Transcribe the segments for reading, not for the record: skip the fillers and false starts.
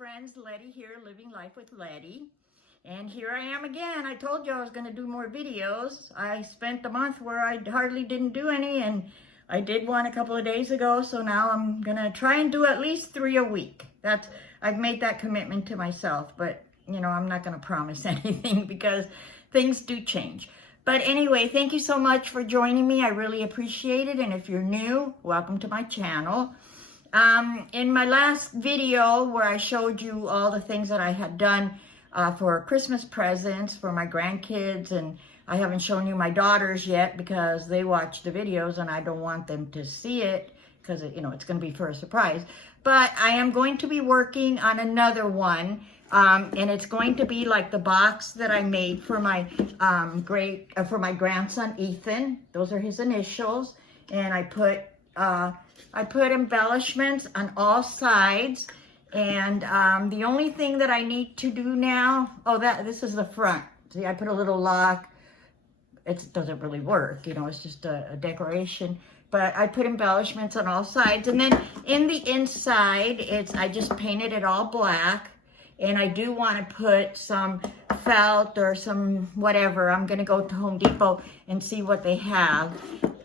friends, Letty here, Living Life with Letty. And here I am again. I told you I was going to do more videos. I spent the month where I hardly didn't do any, and I did one a couple of days ago, so now I'm going to try and do at least 3 a week. I've made that commitment to myself, but you know, I'm not going to promise anything because things do change. But anyway, thank you so much for joining me. I really appreciate it. And if you're new, welcome to my channel. In my last video where I showed you all the things that I had done for Christmas presents for my grandkids, and I haven't shown you my daughters yet because they watch the videos and I don't want them to see it because you know, it's going to be for a surprise. But I am going to be working on another one, and it's going to be like the box that I made for my for my grandson Ethan. Those are his initials, and I put embellishments on all sides. And the only thing that I need to do now, this is the front. See, I put a little lock. It doesn't really work, you know, it's just a decoration. But I put embellishments on all sides. And then in the inside, I just painted it all black. And I do want to put some felt or some whatever. I'm going to go to Home Depot and see what they have.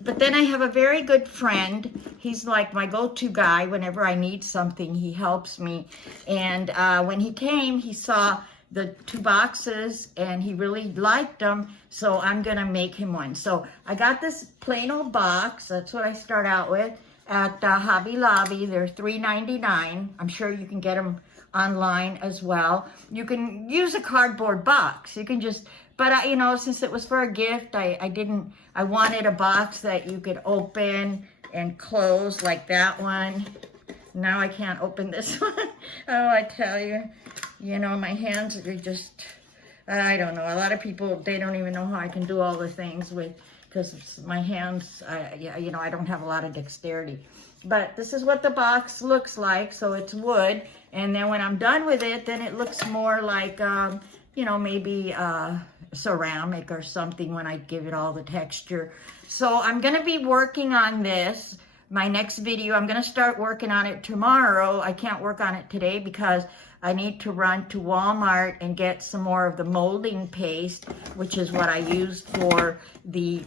But then I have a very good friend. He's like my go-to guy. Whenever I need something, he helps me. And when he came, he saw the 2 boxes and he really liked them. So I'm going to make him one. So I got this plain old box. That's what I start out with at Hobby Lobby. They're $3.99. I'm sure you can get them online as well. You can use a cardboard box. You can just, but you know, since it was for a gift, I wanted a box that you could open and close like that one. Now I can't open this one. Oh, I tell you, you know, my hands are just, I don't know. A lot of people, they don't even know how I can do all the things with, because my hands, you know, I don't have a lot of dexterity. But this is what the box looks like. So it's wood. And then when I'm done with it, then it looks more like, you know, maybe ceramic or something when I give it all the texture. So I'm going to be working on this. My next video, I'm going to start working on it tomorrow. I can't work on it today because I need to run to Walmart and get some more of the molding paste, which is what I used for the,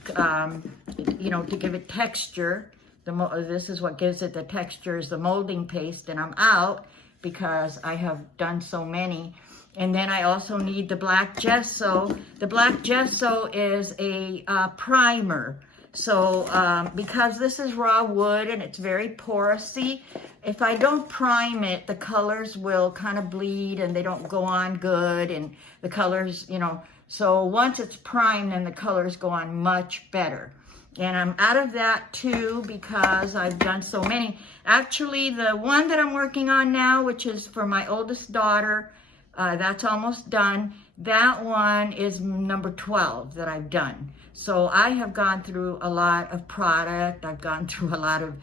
you know, to give it texture. This is what gives it the texture, is the molding paste, and I'm out because I have done so many. And then I also need the black gesso. The black gesso is a primer. So because this is raw wood and it's very porousy, if I don't prime it, the colors will kind of bleed and they don't go on good, and the colors, you know, so once it's primed, then the colors go on much better. And I'm out of that too because I've done so many. Actually, the one that I'm working on now, which is for my oldest daughter, that's almost done. That one is number 12 that I've done. So I have gone through a lot of product. I've gone through a lot of,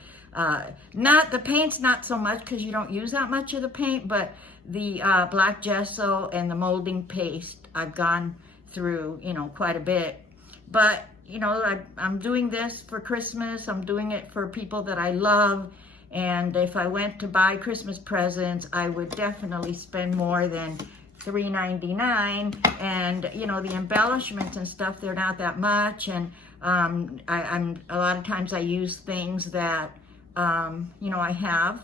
the paint's not so much because you don't use that much of the paint, but the black gesso and the molding paste, I've gone through, you know, quite a bit. But you know, I'm doing this for Christmas. I'm doing it for people that I love. And if I went to buy Christmas presents, I would definitely spend more than $3.99. And, you know, the embellishments and stuff, they're not that much. And I'm a lot of times I use things that, you know, I have.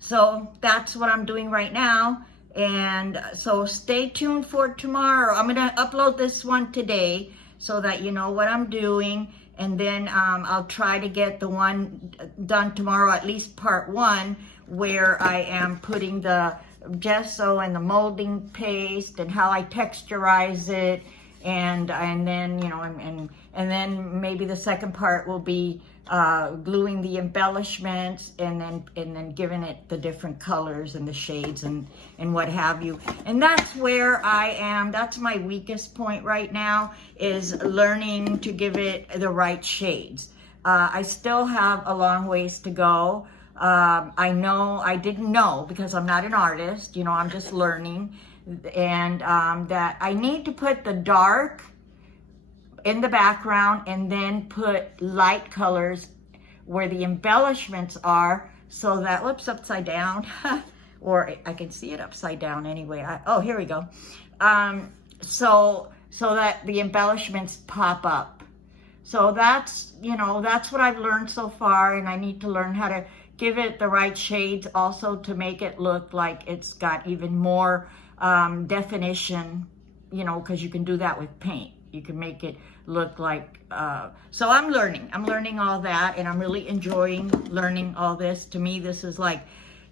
So that's what I'm doing right now. And so stay tuned for tomorrow. I'm going to upload this one today so that you know what I'm doing. And then I'll try to get the one done tomorrow, at least part 1, where I am putting the gesso and the molding paste and how I texturize it. And then, you know, and then maybe the second part will be gluing the embellishments and then giving it the different colors and the shades and what have you. And that's where I am. That's my weakest point right now, is learning to give it the right shades. I still have a long ways to go. I didn't know because I'm not an artist, you know, I'm just learning. And that I need to put the dark in the background and then put light colors where the embellishments are, so that, whoops, upside down, or I can see it upside down anyway. Oh, here we go. So that the embellishments pop up. So that's, you know, that's what I've learned so far, and I need to learn how to give it the right shades also to make it look like it's got even more definition, you know, because you can do that with paint. You can make it look like, so I'm learning all that, and I'm really enjoying learning all this. To me, this is like,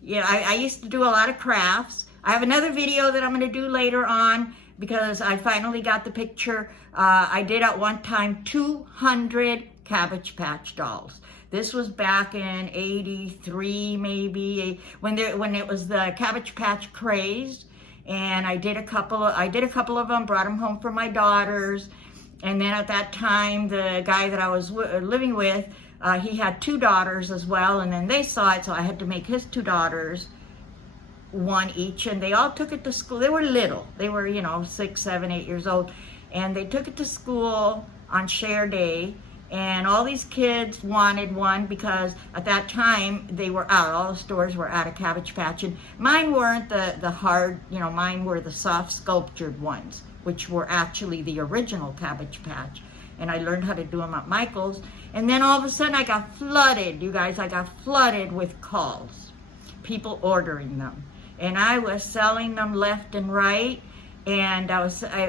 yeah, I used to do a lot of crafts. I have another video that I'm going to do later on because I finally got the picture. I did at one time 200 Cabbage Patch dolls. This was back in '83, maybe, when it was the Cabbage Patch craze. And I did a couple of them, brought them home for my daughters. And then at that time, the guy that I was living with, he had 2 daughters as well, and then they saw it, so I had to make his 2 daughters one each, and they all took it to school. They were little. They were, you know, 6, 7, 8 years old, and they took it to school on Share Day, and all these kids wanted one because at that time they were out. All the stores were out of Cabbage Patch, and mine weren't the hard, you know, mine were the soft sculptured ones, which were actually the original Cabbage Patch. And I learned how to do them at Michael's. And then all of a sudden I got flooded, you guys, I got flooded with calls, people ordering them. And I was selling them left and right. And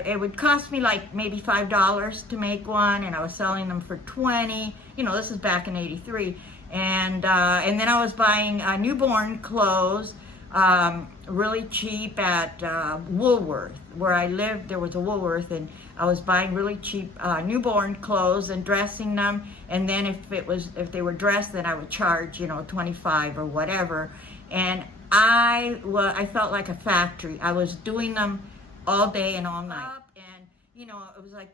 it would cost me like maybe $5 to make one, and I was selling them for $20. You know, this is back in '83. And then I was buying newborn clothes, really cheap at Woolworth. Where I lived, there was a Woolworth, and I was buying really cheap newborn clothes and dressing them. And then if they were dressed, then I would charge, you know, $25 or whatever. And I felt like a factory. I was doing them all day and all night. And you know,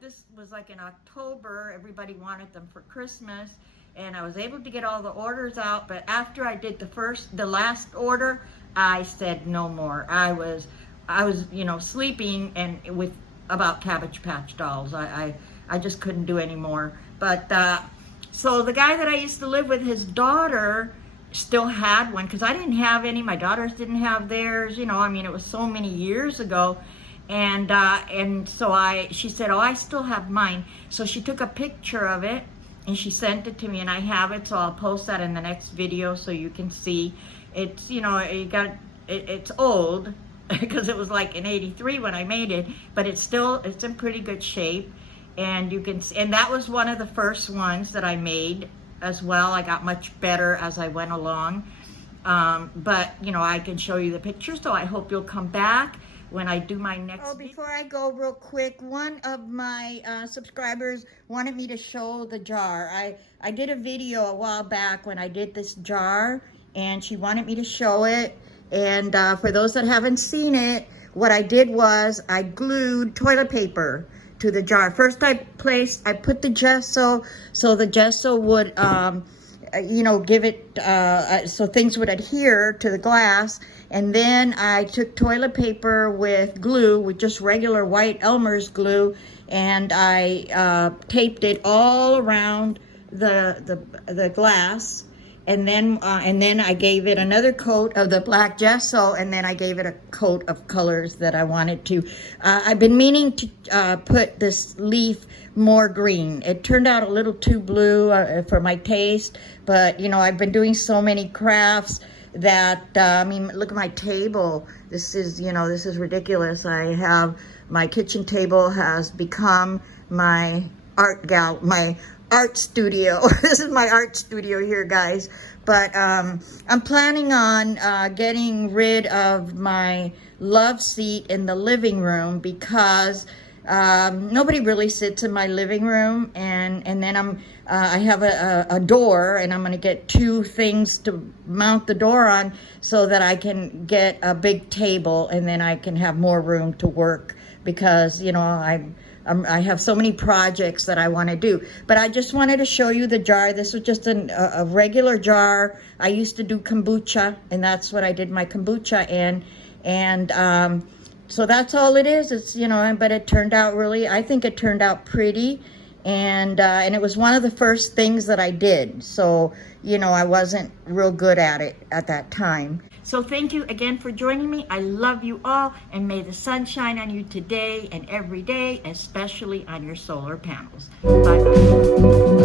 this was like in October. Everybody wanted them for Christmas, and I was able to get all the orders out. But after I did the last order, I said no more. I was, you know, sleeping and about Cabbage Patch dolls. I just couldn't do anymore. But so the guy that I used to live with, his daughter still had one, because I didn't have any. My daughters didn't have theirs. You know, I mean, it was so many years ago. And so she said, oh, I still have mine. So she took a picture of it and she sent it to me, and I have it. So I'll post that in the next video so you can see. It's, you know, it's old because it was like in '83 when I made it, but it's in pretty good shape. And you can see, and that was one of the first ones that I made as well. I got much better as I went along. But, you know, I can show you the picture. So I hope you'll come back when I do my next video. Before I go real quick, one of my subscribers wanted me to show the jar. I did a video a while back when I did this jar, and she wanted me to show it. And for those that haven't seen it, what I did was I glued toilet paper to the jar. First I put the gesso, so the gesso would, you know, give it, so things would adhere to the glass. And then I took toilet paper with glue, with just regular white Elmer's glue, and I taped it all around the glass. And then I gave it another coat of the black gesso, and then I gave it a coat of colors that I wanted to. I've been meaning to put this leaf more green. It turned out a little too blue for my taste, but you know, I've been doing so many crafts that, I mean, look at my table. This is, you know, this is ridiculous. My kitchen table has become my art studio. This is my art studio here, guys. But I'm planning on getting rid of my love seat in the living room because nobody really sits in my living room, and then I have a door, and I'm going to get 2 things to mount the door on so that I can get a big table, and then I can have more room to work because, you know, I have so many projects that I want to do. But I just wanted to show you the jar. This was just a regular jar. I used to do kombucha, and that's what I did my kombucha in. And so that's all it is. It's, you know, but it turned out really, I think it turned out pretty. and it was one of the first things that I did. So, you know, I wasn't real good at it at that time. So thank you again for joining me. I love you all, and may the sun shine on you today and every day, especially on your solar panels. Bye-bye.